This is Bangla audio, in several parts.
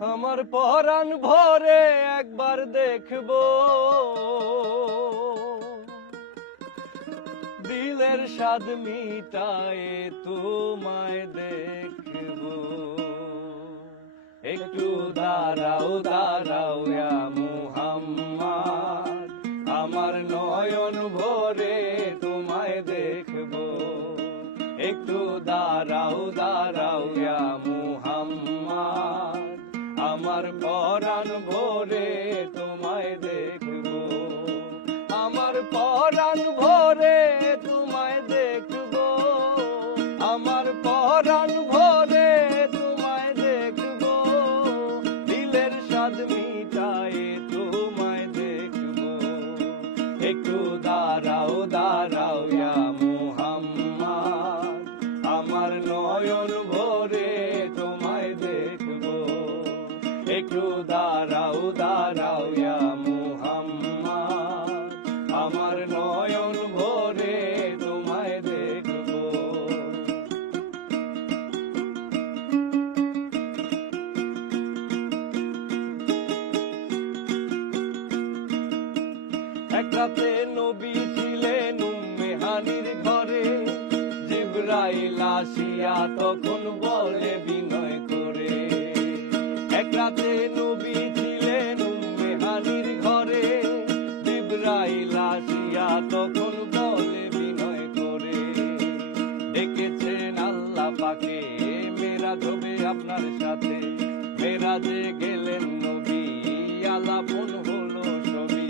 আমার পরাণ ভরে একবার দেখবো, দিলের স্বাদ মিটায়ে তোমায় দেখবো। একটু দাঁড়াও দাঁড়াও ইয়া মুহাম্মদ, আমার নয়ন ভরে তোমায় দেখবো। একটু দাঁড়াও দাঁড়াও ইয়া মুহাম্মদ, আমার পরাণ ভরে তোমায় দেখবো। আমার পরাণ ভরে তোমায় দেখবো, আমার পরাণ ভরে তোমায় দেখবো, দিলের স্বাদ মিটায়ে তোমায় দেখবো। একটু দাঁড়াও দাঁড়াও ইয়া মুহাম্মদ, আমার নয়ন ভরে তোমায় দেখবো। একটু দাঁড়াও দাঁড়াও ইয়া মুহাম্মদ, আমার নয়ন ভরে তোমায় দেখবো। এক রাতে নবী ছিলেন উম্মে হানির ঘরে, জিবরাইল আসিয়া তখন বলে বিনয় করে। এক রাতে নবী ছিলেন উম্মে হানির ঘরে, জিবরাইল আসিয়া তখন বলে বিনয় করে। ডেকেছেন আল্লাহ পাকে মেরাজ হবে আপনার সাথে, মেরাজে গেলেন নবী আলাপন হলো সবই।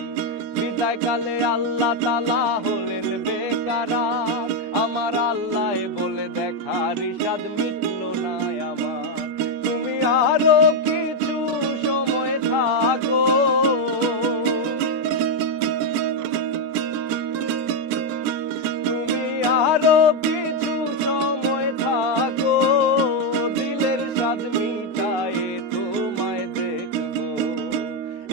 বিদায় কালে আল্লাহ তাআলা হলেন বেকারার, আমার আল্লাহ বলে দেখার স্বাদ মিটলো না আমার। তুমি আরো কিছু সময় থাকো, তুমি আরো কিছু সময় থাকো, দিলের স্বাদ মিটায়ে তোমায় দেখবো।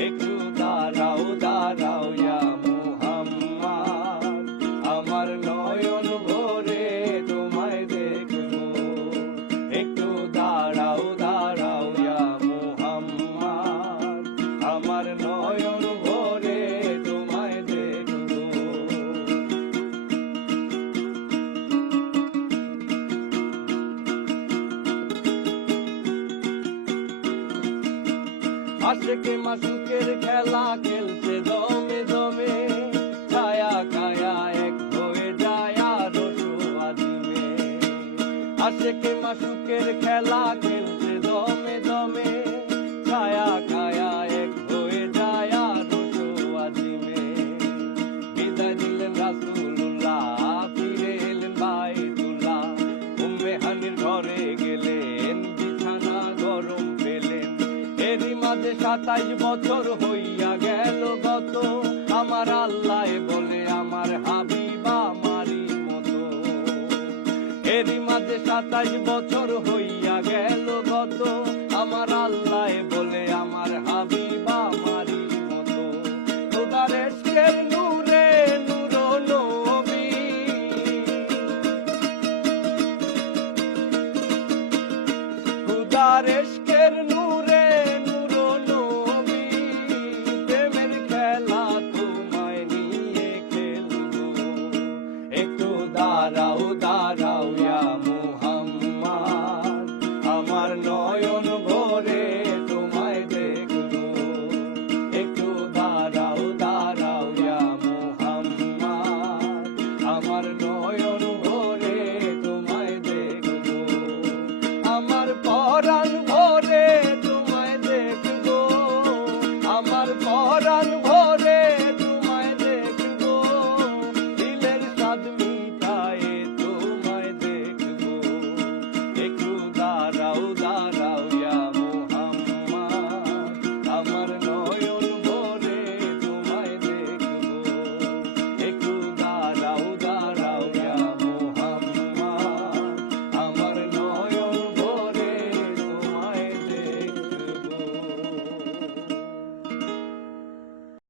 একটু দাঁড়াও দাঁড়াও ইয়া মুহাম্মদ, আমার নয়ন ভরে তোমায় দেখবো। একটু দাঁড়াও দাঁড়াও ইয়া মুহাম্মদ, আমার নয়ন ভরে তোমায় দেখবো। আশেকে মাসুকের খেলা খেলছে দমে দমে, ছায়া কায়া এক হয়ে যায় আরো সোয়াদিমে। আশেকে মাসুকের খেলা খেলছে দমে দমে, ছায়া কায়া এক হয়ে যায় আরো সোয়াদিমে। বিদায় দিলেন রাসূলুল্লাহ, ফিরে এলেন বাইতুল্লাহ, উম্মে হানির ঘরে গেলেন, বিছানা গরম পেলেন। এরই মাঝে 27 বছর হইয়া গেল গত, আমার আল্লাহ বলে আমার হাবিবা আমারই মতো। এরই মাঝে 27 বছর হইয়া গেল গত, আমার আল্লাহ বলে আমার হাবিবা আমারই মতো। খোদার ইশকের নূরে নূর নবী, খোদার ইশকের নূরে নূর নবী, প্রেমের খেলা তোমায় নিয়ে খেলবো। একটু দাঁড়াও দাঁড়াও ইয়া মুহাম্মদ, আমার নয়ন ভরে